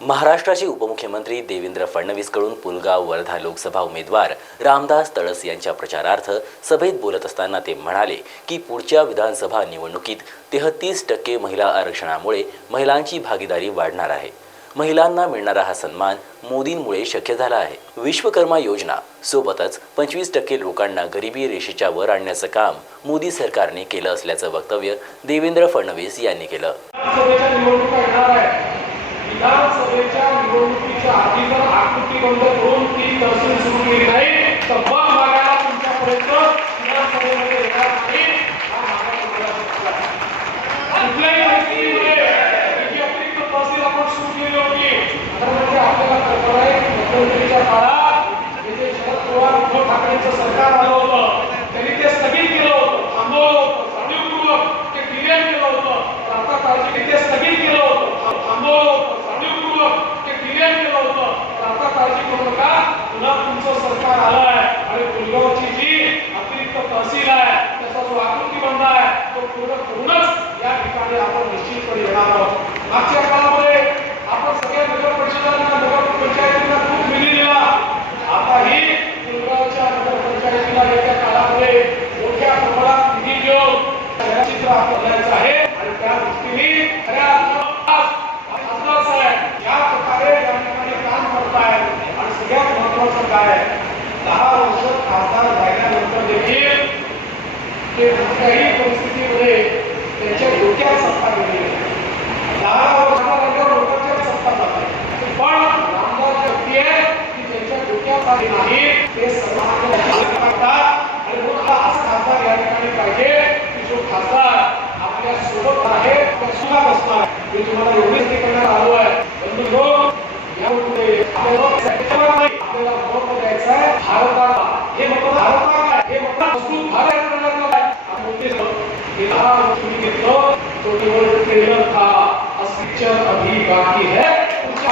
महाराष्ट्राचे उपमुख्यमंत्री देवेंद्र फडणवीसकडून पुलगाव वर्धा लोकसभा उमेदवार रामदास तळस यांच्या प्रचारार्थ सभेत बोलत असताना ते म्हणाले की पुढच्या विधानसभा निवडणुकीत तेहतीस टक्के महिला आरक्षणामुळे महिलांची भागीदारी वाढणार आहे. महिलांना मिळणारा हा सन्मान मोदींमुळे शक्य झाला आहे. विश्वकर्मा योजना सोबतच पंचवीस टक्के लोकांना गरिबी रेषेच्या वर आणण्याचं काम मोदी सरकारने केलं असल्याचं वक्तव्य देवेंद्र फडणवीस यांनी केलं. विधानसभेच्या निवडणुकीच्या आधी जर आकृती बंद करून ती तहसील सुरू केली नाही. तर मग मागायला तुमच्यापर्यंत विधानसभेमध्ये येणार नाही. हा माझा तुम्हाला सल्ला आहे. कुठल्याही परिस्थितीमध्ये ही जी अतिरिक्त तहसील आपण सुरू केली होती तर म्हणजे आपल्याला कल्पना आहे की मध्यंतरीच्या काळात हे जे शरद पवार उद्धव ठाकरेंचं सरकार आलं होतं त्यांनी ते स्थगित केलं होतं थांबवलं होतं जाणीवपूर्वक ते डिले केलं होतं तर आता काळजी ते स्थगित केलं होतं था- थांबवलं होतं जाणीवपूर्वक ते डिले केलं होतं तर आता काळजी करू नका पुन्हा तुमचं सरकार आलं आहे आणि गुलगावची जी अतिरिक्त तहसील आहे त्याचा जो आकृतीबंध आहे तो पूर्ण करूनच या ठिकाणी आपण निश्चितपणे येणार आहोत. मागच्या काळामध्ये आपण सगळ्या नगर परिषदांना नगर पंचायतींना खूप निधी दिला. आताही गुलगावच्या नगर पंचायतीला येत्या काळामध्ये मोठ्या प्रमाणात निधी देऊन चित्र आपल्याचं आहे. आणि त्या दृष्टीने खऱ्या खासदार साहेब प्रकारे या ठिकाणी काम करताय आणि सगळ्यात महत्वाचं काय दहा वर्ष खासदार झाल्यानंतर देखील ते कुठल्याही डोक्यात नाही ते करतात आणि असा खासदार या ठिकाणी पाहिजे की जो खासदार आपल्यासोबत आहे त्या सुद्धा बसणार मी तुम्हाला एवढीच ते करण्यात आलो आहे. बंधू आपल्याला मत द्यायचं आहे. भारताला हे मत भारताला हे मत भारत तुम्ही घेतलं तो केवळ ट्रेलर था अभी बाकी है कुछ